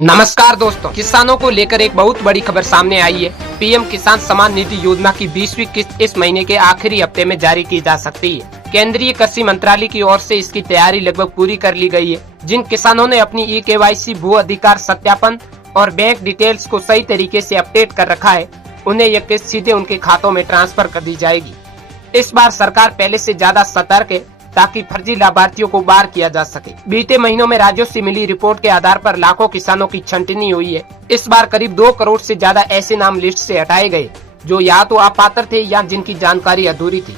नमस्कार दोस्तों, किसानों को लेकर एक बहुत बड़ी खबर सामने आई है। पीएम किसान सम्मान निधि योजना की 20वीं किस्त इस महीने के आखिरी हफ्ते में जारी की जा सकती है। केंद्रीय कृषि मंत्रालय की ओर से इसकी तैयारी लगभग पूरी कर ली गई है। जिन किसानों ने अपनी ई-केवाईसी, भू अधिकार सत्यापन और बैंक डिटेल्स को सही तरीके से अपडेट कर रखा है, उन्हें यह किस्त सीधे उनके खातों में ट्रांसफर कर दी जाएगी। इस बार सरकार पहले से ज्यादा सतर्क है ताकि फर्जी लाभार्थियों को बाहर किया जा सके। बीते महीनों में राज्यों से मिली रिपोर्ट के आधार पर लाखों किसानों की छंटनी हुई है। इस बार करीब 2 करोड़ से ज्यादा ऐसे नाम लिस्ट से हटाए गए जो या तो अपात्र थे या जिनकी जानकारी अधूरी थी।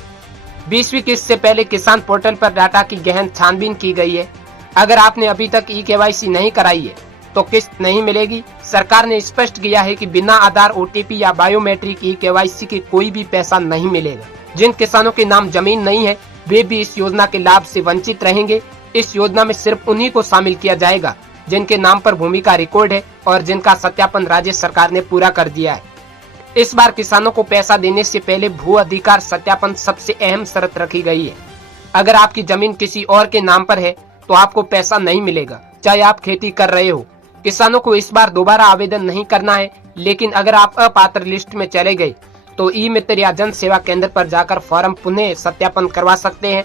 20वीं किस्त से पहले किसान पोर्टल पर डाटा की गहन छानबीन की गई है। अगर आपने अभी तक ई-केवाईसी नहीं कराई है तो किस्त नहीं मिलेगी। सरकार ने स्पष्ट किया है कि बिना आधार, ओटीपी या बायोमेट्रिक ई-केवाईसी के कोई भी पैसा नहीं मिलेगा। जिन किसानों के नाम जमीन नहीं है वे भी इस योजना के लाभ से वंचित रहेंगे। इस योजना में सिर्फ उन्हीं को शामिल किया जाएगा जिनके नाम पर भूमि का रिकॉर्ड है और जिनका सत्यापन राज्य सरकार ने पूरा कर दिया है। इस बार किसानों को पैसा देने से पहले भू अधिकार सत्यापन सबसे अहम शर्त रखी गई है। अगर आपकी जमीन किसी और के नाम पर है तो आपको पैसा नहीं मिलेगा, चाहे आप खेती कर रहे हो। किसानों को इस बार दोबारा आवेदन नहीं करना है, लेकिन अगर आप अपात्र लिस्ट में चले गए तो ई मित्र या जन सेवा केंद्र पर जाकर फॉर्म पुनः सत्यापन करवा सकते हैं।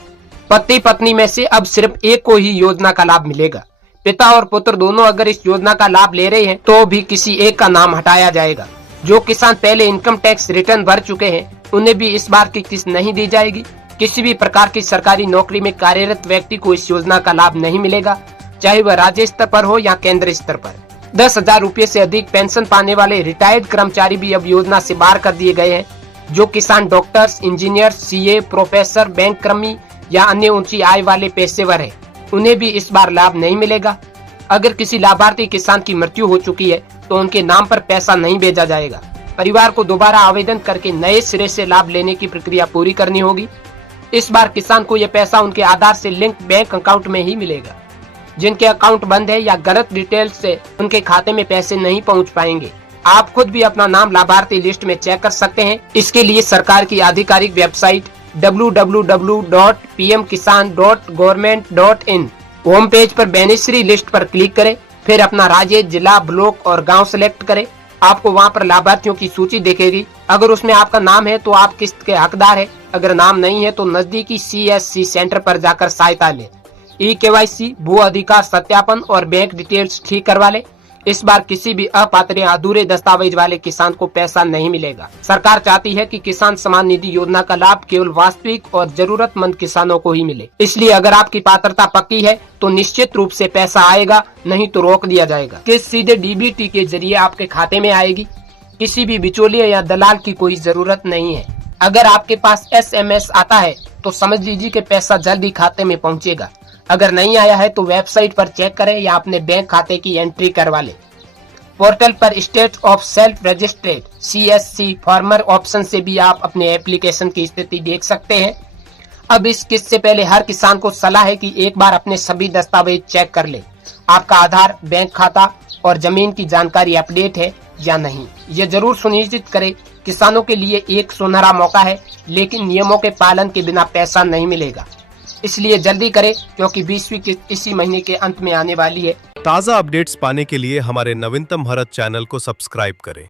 पति पत्नी में से अब सिर्फ एक को ही योजना का लाभ मिलेगा। पिता और पुत्र दोनों अगर इस योजना का लाभ ले रहे हैं तो भी किसी एक का नाम हटाया जाएगा। जो किसान पहले इनकम टैक्स रिटर्न भर चुके हैं उन्हें भी इस बार की किस्त नहीं दी जाएगी। किसी भी प्रकार की सरकारी नौकरी में कार्यरत व्यक्ति को इस योजना का लाभ नहीं मिलेगा, चाहे वह राज्य स्तर पर हो या केंद्र स्तर पर। 10,000 रुपये से अधिक पेंशन पाने वाले रिटायर्ड कर्मचारी भी अब योजना से बाहर कर दिए गए हैं। जो किसान doctors, engineers, CA, professor, bank कर्मी या अन्य ऊंची आय वाले पेशेवर हैं, उन्हें भी इस बार लाभ नहीं मिलेगा। अगर किसी लाभार्थी किसान की मृत्यु हो चुकी है तो उनके नाम पर पैसा नहीं भेजा जाएगा। परिवार को दोबारा आवेदन करके नए सिरे से लाभ लेने की प्रक्रिया पूरी करनी होगी। इस बार किसान को यह पैसा उनके आधार से लिंक बैंक अकाउंट में ही मिलेगा। जिनके अकाउंट बंद है या गलत डिटेल्स से उनके खाते में पैसे नहीं पहुंच पाएंगे। आप खुद भी अपना नाम लाभार्थी लिस्ट में चेक कर सकते हैं। इसके लिए सरकार की आधिकारिक वेबसाइट www.pmkisan.government.in होम पेज पर बेनिफिशियरी लिस्ट पर क्लिक करें, फिर अपना राज्य, जिला, ब्लॉक और गांव सेलेक्ट करें। आपको वहां पर लाभार्थियों की सूची दिखेगी। अगर उसमें आपका नाम है तो आप किस्त के हकदार है, अगर नाम नहीं है तो नजदीकी CSC सेंटर पर जाकर सहायता लें। ई-केवाईसी, भू अधिकार सत्यापन और बैंक डिटेल्स ठीक करवा ले। इस बार किसी भी अपात्र या अधूरे दस्तावेज वाले किसान को पैसा नहीं मिलेगा। सरकार चाहती है कि किसान सम्मान निधि योजना का लाभ केवल वास्तविक और जरूरतमंद किसानों को ही मिले। इसलिए अगर आपकी पात्रता पक्की है तो निश्चित रूप से पैसा आएगा, नहीं तो रोक दिया जाएगा। किस्त सीधे DBT के जरिए आपके खाते में आएगी। किसी भी बिचौलिए या दलाल की कोई जरूरत नहीं है। अगर आपके पास SMS आता है तो समझ लीजिए कि पैसा जल्दी खाते में पहुँचेगा। अगर नहीं आया है तो वेबसाइट पर चेक करें या अपने बैंक खाते की एंट्री करवा लें। पोर्टल पर state of self registered CSC farmer option से भी आप अपने एप्लीकेशन की स्थिति देख सकते हैं। अब इस किस्त से पहले हर किसान को सलाह है कि एक बार अपने सभी दस्तावेज चेक कर ले। आपका आधार, बैंक खाता और जमीन की जानकारी अपडेट है या नहीं। ये जरूर सुनिश्चित करें। किसानों के लिए एक सुनहरा मौका है, लेकिन नियमों के पालन के बिना पैसा नहीं मिलेगा। इसलिए जल्दी करें क्योंकि 20वीं किस्त इसी महीने के अंत में आने वाली है। ताज़ा अपडेट्स पाने के लिए हमारे नवीनतम भारत चैनल को सब्सक्राइब करें।